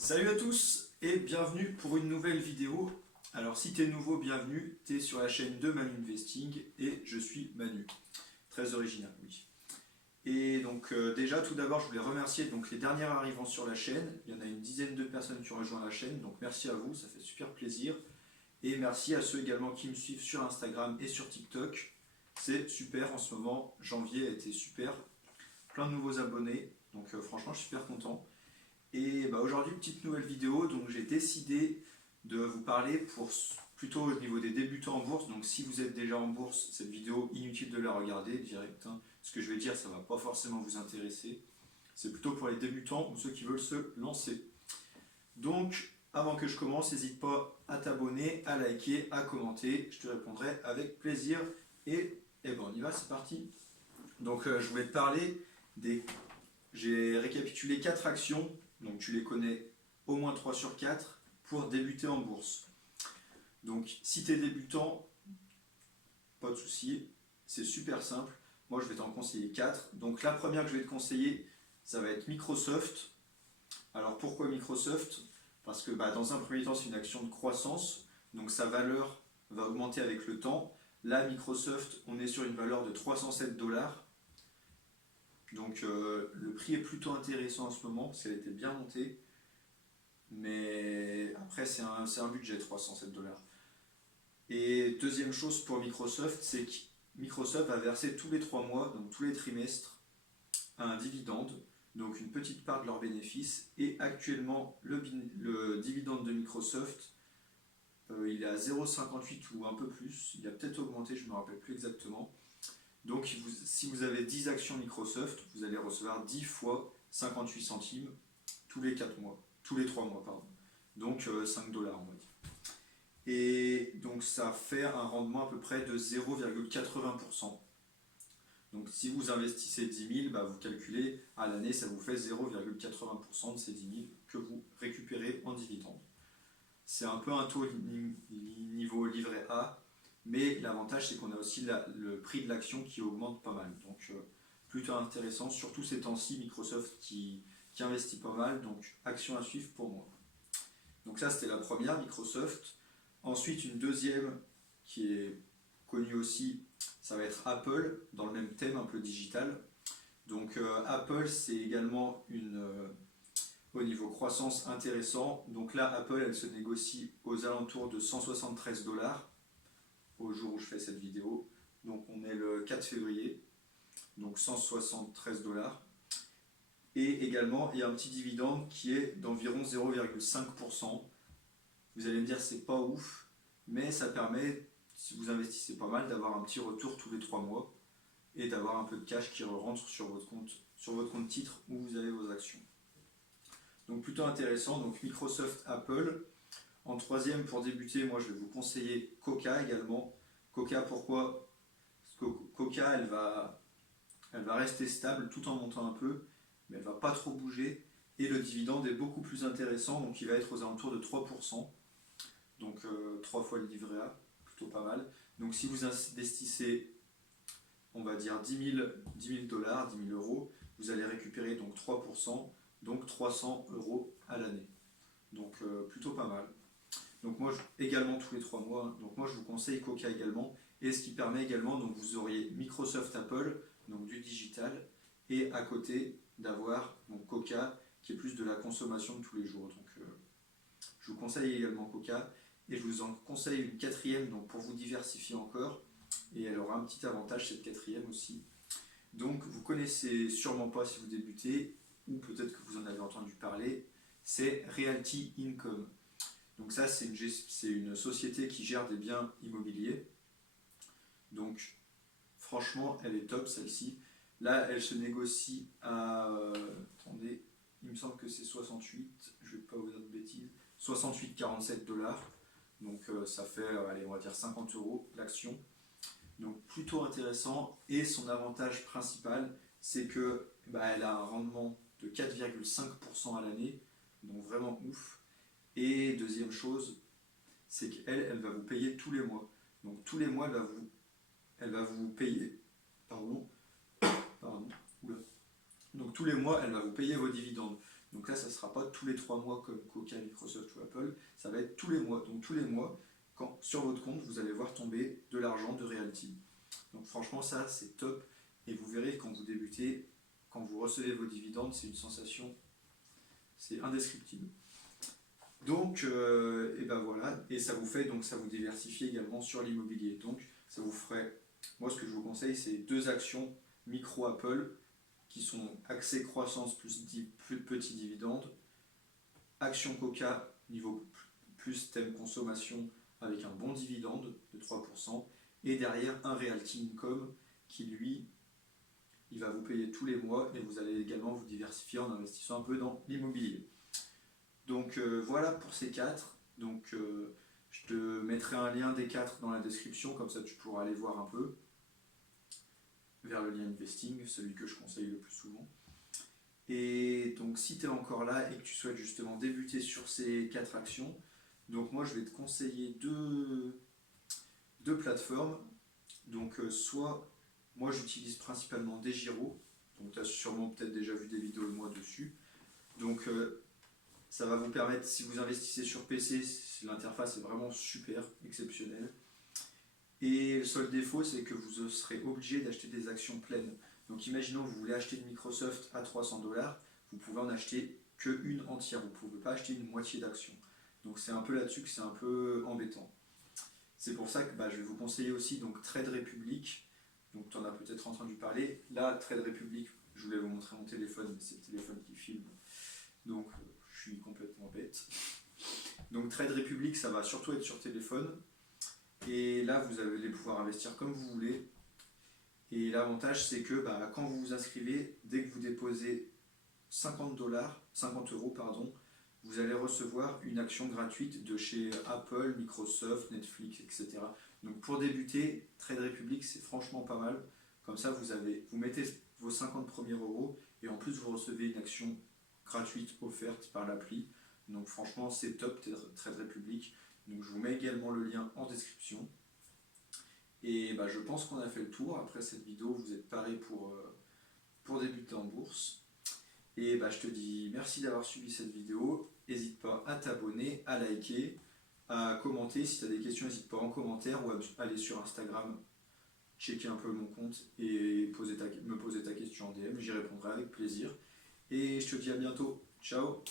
Salut à tous et bienvenue pour une nouvelle vidéo. Alors si tu es nouveau, bienvenue, tu es sur la chaîne de Manu Investing et je suis Manu. Très original, oui. Et donc déjà tout d'abord je voulais remercier donc, les derniers arrivants sur la chaîne. Il y en a une dizaine de personnes qui ont rejoint la chaîne, donc merci à vous, ça fait super plaisir. Et merci à ceux également qui me suivent sur Instagram et sur TikTok. C'est super en ce moment, janvier a été super, plein de nouveaux abonnés, donc franchement je suis super content. Et bah, aujourd'hui, petite nouvelle vidéo, donc j'ai décidé de vous parler plutôt au niveau des débutants en bourse. Donc si vous êtes déjà en bourse, cette vidéo, inutile de la regarder direct, hein. Ce que je vais dire, ça ne va pas forcément vous intéresser. C'est plutôt pour les débutants ou ceux qui veulent se lancer. Donc, avant que je commence, n'hésite pas à t'abonner, à liker, à commenter. Je te répondrai avec plaisir. Et ben on y va, c'est parti. Donc je voulais te parler des... J'ai récapitulé 4 actions, donc tu les connais au moins 3 sur 4, pour débuter en bourse. Donc si tu es débutant, pas de souci, c'est super simple. Moi je vais t'en conseiller 4. Donc la première que je vais te conseiller, ça va être Microsoft. Alors pourquoi Microsoft? Parce que dans un premier temps c'est une action de croissance, donc sa valeur va augmenter avec le temps. Là Microsoft, on est sur une valeur de 307 dollars. Donc le prix est plutôt intéressant en ce moment parce qu'elle était bien montée. Mais après c'est un budget 307 dollars. Et deuxième chose pour Microsoft, c'est que Microsoft va verser tous les 3 mois, donc tous les trimestres, un dividende, donc une petite part de leurs bénéfices. Et actuellement le dividende de Microsoft, il est à 0,58 ou un peu plus. Il a peut-être augmenté, je ne me rappelle plus exactement. Donc si vous avez 10 actions Microsoft, vous allez recevoir 10 fois 58 centimes tous les 4 mois, tous les 3 mois, pardon. Donc 5 dollars on va dire. Et donc ça fait un rendement à peu près de 0,80%. Donc si vous investissez 10 000, vous calculez à l'année, ça vous fait 0,80% de ces 10 000 que vous récupérez en dividende. C'est un peu un taux niveau livret A, mais l'avantage c'est qu'on a aussi le prix de l'action qui augmente pas mal. Donc plutôt intéressant, surtout ces temps-ci, Microsoft qui investit pas mal, donc action à suivre pour moi. Donc ça c'était la première, Microsoft. Ensuite une deuxième qui est connue aussi, ça va être Apple, dans le même thème un peu digital. Donc Apple c'est également au niveau croissance intéressant. Donc là Apple elle se négocie aux alentours de 173 dollars au jour où je fais cette vidéo. Donc on est le 4 février, donc 173 dollars. Et également, il y a un petit dividende qui est d'environ 0,5%. Vous allez me dire, c'est pas ouf, mais ça permet, si vous investissez pas mal, d'avoir un petit retour tous les 3 mois et d'avoir un peu de cash qui rentre sur votre compte titre où vous avez vos actions. Donc plutôt intéressant, donc Microsoft, Apple. En troisième, pour débuter, moi je vais vous conseiller Coca également. Coca, pourquoi? Parce que Coca, elle va rester stable tout en montant un peu, mais elle ne va pas trop bouger. Et le dividende est beaucoup plus intéressant, donc il va être aux alentours de 3%. Donc 3 fois le livret A, plutôt pas mal. Donc si vous investissez, on va dire 10 000 dollars, 10 000 euros, vous allez récupérer donc 3%, donc 300 euros à l'année. Donc plutôt pas mal. Donc moi également tous les 3 mois, donc moi je vous conseille Coca également, et ce qui permet également, donc vous auriez Microsoft Apple, donc du digital, et à côté d'avoir donc Coca qui est plus de la consommation de tous les jours. Donc je vous conseille également Coca, et je vous en conseille une quatrième donc pour vous diversifier encore, et elle aura un petit avantage cette quatrième aussi. Donc vous connaissez sûrement pas si vous débutez, ou peut-être que vous en avez entendu parler, c'est Realty Income. Donc ça, c'est une société qui gère des biens immobiliers. Donc franchement, elle est top celle-ci. Là, elle se négocie à... attendez, il me semble que c'est 68, je ne vais pas vous dire de bêtises, 68,47 dollars. Donc ça fait, allez, on va dire 50 euros l'action. Donc plutôt intéressant. Et son avantage principal, c'est que elle a un rendement de 4,5% à l'année. Donc vraiment ouf. Et deuxième chose, c'est qu'elle va vous payer tous les mois. Donc tous les mois, elle va vous payer. Pardon. Donc tous les mois, elle va vous payer vos dividendes. Donc là, ça ne sera pas tous les 3 mois comme Coca, Microsoft ou Apple, ça va être tous les mois. Donc tous les mois, sur votre compte, vous allez voir tomber de l'argent de Realty. Donc franchement, ça, c'est top. Et vous verrez quand vous débutez, quand vous recevez vos dividendes, c'est une sensation, c'est indescriptible. Donc, et ben voilà, et ça vous fait, donc ça vous diversifie également sur l'immobilier. Donc, ça vous ferait, moi ce que je vous conseille, c'est 2 actions micro Apple qui sont accès croissance plus petit dividende, action Coca niveau plus thème consommation avec un bon dividende de 3%, et derrière un Realty Income qui lui, il va vous payer tous les mois et vous allez également vous diversifier en investissant un peu dans l'immobilier. Donc voilà pour ces 4. Donc je te mettrai un lien des 4 dans la description, comme ça tu pourras aller voir un peu vers le lien investing, celui que je conseille le plus souvent. Et donc si tu es encore là et que tu souhaites justement débuter sur ces 4 actions, donc moi je vais te conseiller deux plateformes. Donc soit moi j'utilise principalement DEGIRO, donc tu as sûrement peut-être déjà vu des vidéos de moi dessus. Donc ça va vous permettre, si vous investissez sur PC, l'interface est vraiment super, exceptionnelle. Et le seul défaut, c'est que vous serez obligé d'acheter des actions pleines. Donc imaginons que vous voulez acheter une Microsoft à 300 $, vous pouvez en acheter qu'une entière, vous ne pouvez pas acheter une moitié d'action. Donc c'est un peu là-dessus que c'est un peu embêtant. C'est pour ça que je vais vous conseiller aussi donc Trade Republic. Donc tu en as peut-être entendu parler. Là, Trade Republic, je voulais vous montrer mon téléphone, mais c'est le téléphone qui filme. Donc je suis complètement bête. Donc Trade Republic, ça va surtout être sur téléphone. Et là, vous allez pouvoir investir comme vous voulez. Et l'avantage, c'est que quand vous vous inscrivez, dès que vous déposez 50 €, pardon, vous allez recevoir une action gratuite de chez Apple, Microsoft, Netflix, etc. Donc pour débuter, Trade Republic, c'est franchement pas mal. Comme ça, vous mettez vos 50 premiers euros et en plus, vous recevez une action gratuite offerte par l'appli. Donc franchement, c'est top, Trade Republic. Donc je vous mets également le lien en description. Et je pense qu'on a fait le tour. Après cette vidéo, vous êtes paré pour débuter en bourse. Et je te dis merci d'avoir suivi cette vidéo. N'hésite pas à t'abonner, à liker, à commenter. Si tu as des questions, n'hésite pas en commentaire ou à aller sur Instagram, checker un peu mon compte et me poser ta question en DM. J'y répondrai avec plaisir. Et je te dis à bientôt. Ciao!